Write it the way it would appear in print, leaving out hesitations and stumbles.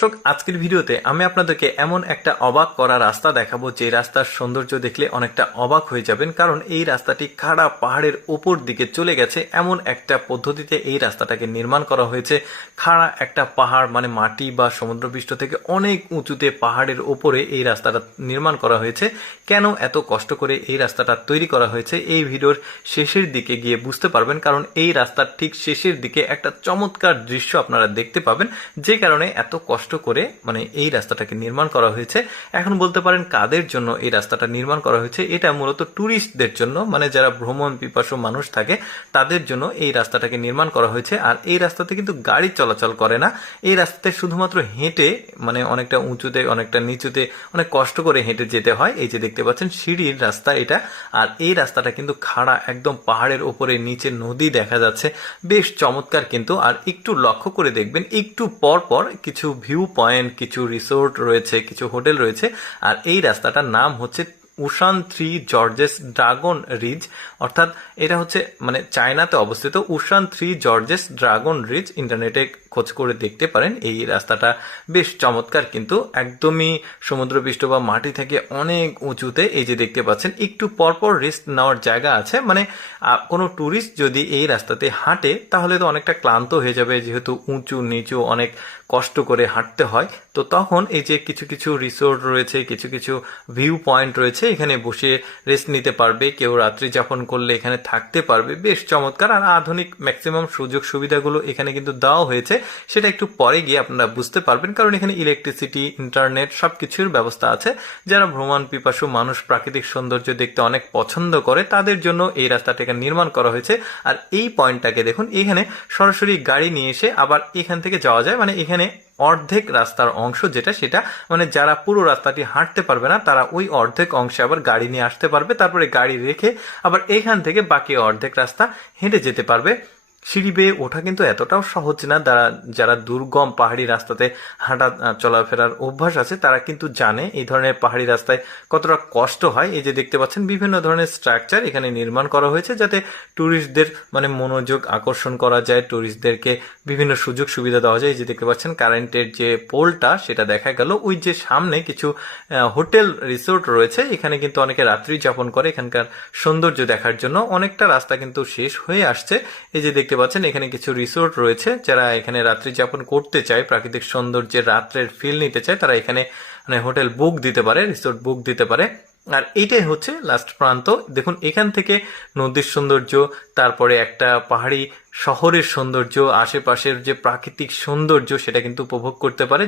দর্শক, আজকের ভিডিওতে আমি আপনাদেরকে এমন একটা অবাক করা রাস্তা দেখাবো যে রাস্তার সৌন্দর্য দেখলে অনেকটা অবাক হয়ে যাবেন। কারণ এই রাস্তাটি খাড়া পাহাড়ের উপর দিকে চলে গেছে, এমন একটা পদ্ধতিতে এই রাস্তাটাকে নির্মাণ করা হয়েছে। খাড়া একটা পাহাড় মানে মাটি বা সমুদ্রপৃষ্ঠ থেকে অনেক উঁচুতে পাহাড়ের ওপরে এই রাস্তাটা নির্মাণ করা হয়েছে। কেন এত কষ্ট করে এই রাস্তাটা তৈরি করা হয়েছে এই ভিডিওর শেষের দিকে গিয়ে বুঝতে পারবেন। কারণ এই রাস্তার ঠিক শেষের দিকে একটা চমৎকার দৃশ্য আপনারা দেখতে পাবেন, যে কারণে এত কষ্ট করে মানে এই রাস্তাটাকে নির্মাণ করা হয়েছে। এখন বলতে পারেন কাদের জন্য এই রাস্তাটা নির্মাণ করা হয়েছে? এটা মূলত ট্যুরিস্টদের জন্য, মানে যারা ভ্রমণ পিপাসু মানুষ থাকে তাদের জন্য এই রাস্তাটাকে নির্মাণ করা হয়েছে। আর এই রাস্তাতে কিন্তু গাড়ি চলাচল করে না, এই রাস্তাতে শুধুমাত্র হেঁটে মানে অনেকটা উঁচুতে অনেকটা নিচুতে অনেক কষ্ট করে হেঁটে যেতে হয়। এই যে দেখতে পাচ্ছেন সিঁড়ির রাস্তা এটা। আর এই রাস্তাটা কিন্তু খাড়া, একদম পাহাড়ের উপরে নিচে নদী দেখা যাচ্ছে, বেশ চমৎকার কিন্তু। আর একটু লক্ষ্য করে দেখবেন, একটু পর পর কিছু ভিউ পয়েন্ট, কিছু রিসোর্ট রয়েছে, কিছু হোটেল রয়েছে। আর এই রাস্তাটার নাম হচ্ছে উশান 3 জর্জেস ড্রাগন রিজ, অর্থাৎ এটা হচ্ছে মানে চায়নাতে অবস্থিত উশান 3 জর্জেস ড্রাগন রিজ। ইন্টারনেটে খোঁজ করে দেখতে পারেন। এই রাস্তাটা বেশ চমৎকার কিন্তু, একদমই সমুদ্রপৃষ্ঠ বা মাটি থেকে অনেক উঁচুতে। এই যে দেখতে পাচ্ছেন একটু পরপর রেস্ট নেওয়ার জায়গা আছে, মানে কোনো ট্যুরিস্ট যদি এই রাস্তাতে হাঁটে তাহলে তো অনেকটা ক্লান্ত হয়ে যাবে, যেহেতু উঁচু নিচু অনেক কষ্ট করে হাঁটতে হয়। তো তখন এই যে কিছু কিছু রিসোর্ট রয়েছে, কিছু কিছু ভিউ পয়েন্ট রয়েছে, এখানে বসে রেস্ট নিতে পারবে, কেউ রাত্রি যাপন করলে এখানে থাকতে পারবে। বেশ চমৎকার। আর আধুনিক ম্যাক্সিমাম সুযোগ সুবিধাগুলো এখানে কিন্তু দেওয়া হয়েছে, সেটা একটু পরে গিয়ে আপনারা বুঝতে পারবেন। কারণ এখানে ইলেকট্রিসিটি, ইন্টারনেট সবকিছুর ব্যবস্থা আছে। যারা ভ্রমণ পিপাসু মানুষ, প্রাকৃতিক সৌন্দর্য দেখতে অনেক পছন্দ করে, তাদের জন্য এই রাস্তাটাকে নির্মাণ করা হয়েছে। আর এই পয়েন্টটাকে দেখুন, এখানে সরাসরি গাড়ি নিয়ে এসে আবার এখান থেকে যাওয়া যায়। মানে এখানে অর্ধেক রাস্তার অংশ যেটা, সেটা মানে যারা পুরো রাস্তাটি হাঁটতে পারবে না তারা ওই অর্ধেক অংশে আবার গাড়ি নিয়ে আসতে পারবে, তারপরে গাড়ি রেখে আবার এখান থেকে বাকি অর্ধেক রাস্তা হেঁটে যেতে পারবে। সিঁড়ি বেয়ে ওঠা কিন্তু এতটাও সহজ না। যারা দুর্গম পাহাড়ি রাস্তাতে হাঁটা চলাফেরার অভ্যাস আছে তারা কিন্তু জানে এই ধরনের পাহাড়ি রাস্তায় কতটা কষ্ট হয়। এই যে দেখতে পাচ্ছেন বিভিন্ন ধরনের স্ট্রাকচার এখানে নির্মাণ করা হয়েছে, যাতে ট্যুরিস্টদের মানে মনোযোগ আকর্ষণ করা যায়, ট্যুরিস্টদেরকে বিভিন্ন সুযোগ সুবিধা দেওয়া যায়। এই যে দেখতে পাচ্ছেন কারেন্টের যে পোলটা সেটা দেখা গেল। ওই যে সামনে কিছু হোটেল রিসোর্ট রয়েছে, এখানে কিন্তু অনেকে রাত্রি যাপন করে এখানকার সৌন্দর্য দেখার জন্য। অনেকটা রাস্তা কিন্তু শেষ হয়ে আসছে। এই যে দেখতে পাচ্ছেন এখানে কিছু রিসোর্ট রয়েছে, যারা এখানে রাত্রি যাপন করতে চায়, প্রাকৃতিক সৌন্দর্যের রাত্রের ফিল নিতে চায়, তারা এখানে মানে হোটেল বুক দিতে পারে, রিসোর্ট বুক দিতে পারে। আর এইটাই হচ্ছে লাস্ট প্রান্ত। দেখুন এখান থেকে নদীর সৌন্দর্য, তারপরে একটা পাহাড়ি শহরের সৌন্দর্য, আশেপাশের যে প্রাকৃতিক সৌন্দর্য সেটা কিন্তু উপভোগ করতে পারে।